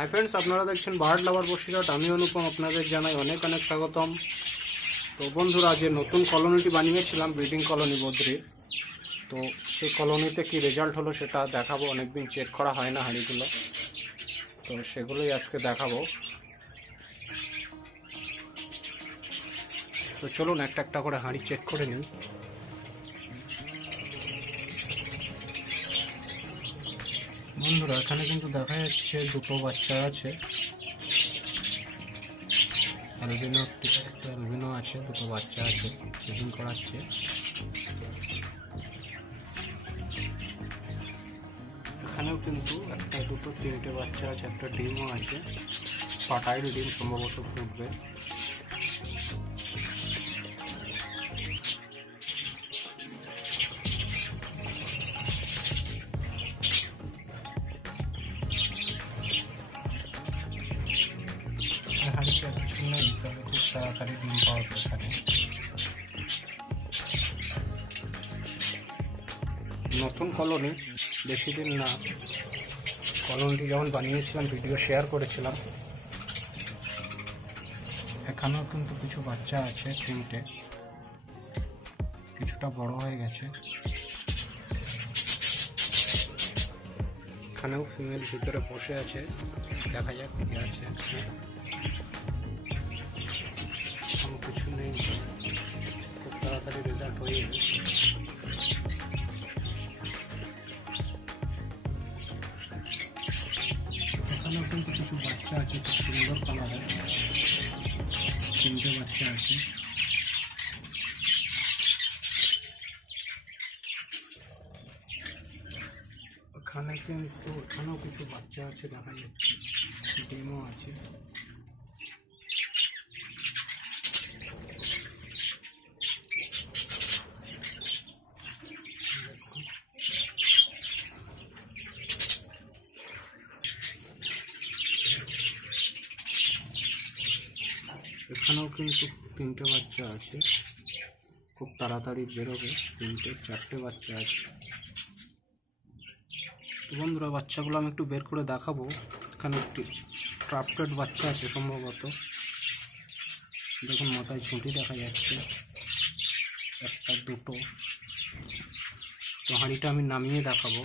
Hi friends আপনারা দেখছেন বার্ড লাভার বসিরহাট। আমি অনুপম আপনাদের জানাই অনেক অনেক স্বাগতম। তো বন্ধুরা, যে নতুন কলোনিটি বানিয়েছিলাম ব্রিডিং কলোনি বদ্রির, তো সেই কলোনিতে কি রেজাল্ট হলো সেটা দেখাবো। অনেকদিন চেক করা হয় না হাঁড়িগুলো, তো সেগুলোই আজকে দেখাবো। তো চলুন একটা একটা করে হাঁড়ি চেক করে নিই। বন্ধুরা, এখানে কিন্তু দেখা যাচ্ছে দুটো বাচ্চা আছে, অ্যালবিনো আছে, দুটো বাচ্চা আছে, ব্রিডিং করাচ্ছে। এখানেও কিন্তু একটা দুটো তিনটে বাচ্চা আছে, একটা ডিমও আছে, ফার্টাইল ডিম, সম্ভবত ফুটবে। খুব তাড়াতাড়ি ডিম পাওয়া যায়। নতুন কলোনি, বেশি দিন না। কলোনিটি যখন বানিয়েছিলাম ভিডিও শেয়ার করেছিলাম। এখানেও কিন্তু কিছু বাচ্চা আছে, তিনটে, কিছুটা বড় হয়ে গেছে। এখানেও ফিমেল ভিতরে বসে আছে, দেখা যাক কি আছে। কিছু নেই, খুব তাড়াতাড়ি রেজাল্ট হয়ে যাবে। এখানেও কিন্তু কিছু বাচ্চা আছে, খুব সুন্দর কালারের, তিনটে বাচ্চা আছে। এখানেও কিছু বাচ্চা আছে, দেখা যাচ্ছে, ডিমও আছে। এখানেও কিন্তু তিনটে বাচ্চা আছে, খুব তাড়াতাড়ি বেরোবে। তিনটে চারটে বাচ্চা আছে। তো বন্ধুরা, বাচ্চাগুলো আমি একটু বের করে দেখাবো। এখানে একটি ট্রাফটেড বাচ্চা আছে সম্ভবত, দেখুন মাথায় ঝুঁটি দেখা যাচ্ছে, একটা দুটো। তো হাঁড়িটা আমি নামিয়ে দেখাবো।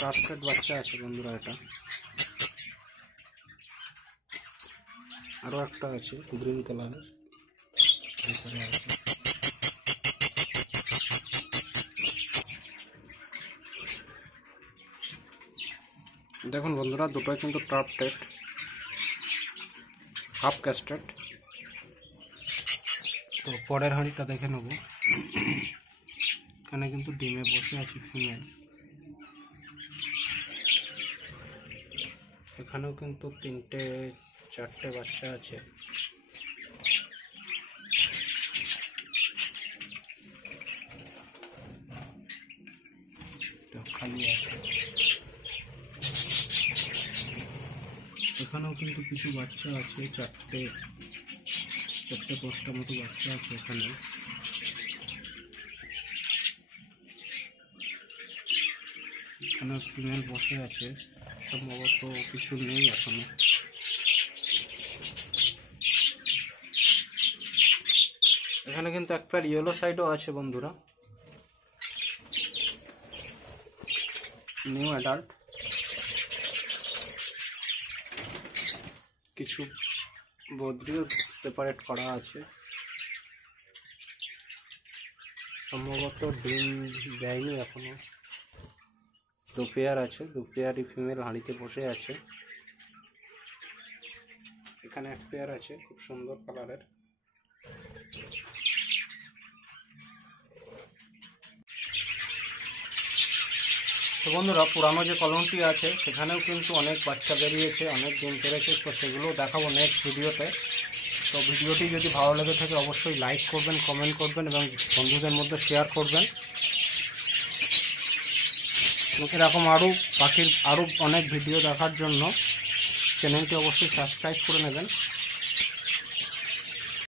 ট্রাফটেড বাচ্চা আছে বন্ধুরা। এটা আরো একটা আছে গ্রিন কালারের, দেখুন বন্ধুরা, দুটোই কিন্তু ট্রাফটেড, হাফ ক্যাস্টেড। তো পরের হাঁড়িটা দেখে নেব। এখানে কিন্তু ডিমে বসে আছে ফিমেল। এখানেও কিন্তু তিনটে চারটে বাচ্চা আছে। খালি আছে। এখানেও কিন্তু কিছু বাচ্চা আছে, চারটে পাঁচটা মতো বাচ্চা আছে এখানে। এখানে ফিমেল বসে আছে, সম্ভবত কিছু নেই এখনো। এখানে কিন্তু এক পেয়ার ইয়েলো সাইডও আছে বন্ধুরা, নিউ অ্যাডাল্ট। কিছু বদ্রিও সেপারেট করা আছে, সম্ভবত ডিম দেয়নি এখনো। দু পেয়ার আছে, দু পেয়ারই ফিমেল হাঁড়িতে বসে আছে। এখানে এক পেয়ার আছে, খুব সুন্দর কালারের। তো বন্ধুরা, পুরানো যে কলোনিটি আছে সেখানেও কিন্তু অনেক বাচ্চা বেরিয়েছে, অনেক ডিম পেড়েছে। তো সেগুলো দেখাবো নেক্সট ভিডিওতে। তো ভিডিওটি যদি ভালো লেগে থাকে অবশ্যই লাইক করবেন, কমেন্ট করবেন এবং বন্ধুদের মধ্যে শেয়ার করবেন। এরকম আরও পাখির আরও অনেক ভিডিও দেখার জন্য চ্যানেলটি অবশ্যই সাবস্ক্রাইব করে নেবেন।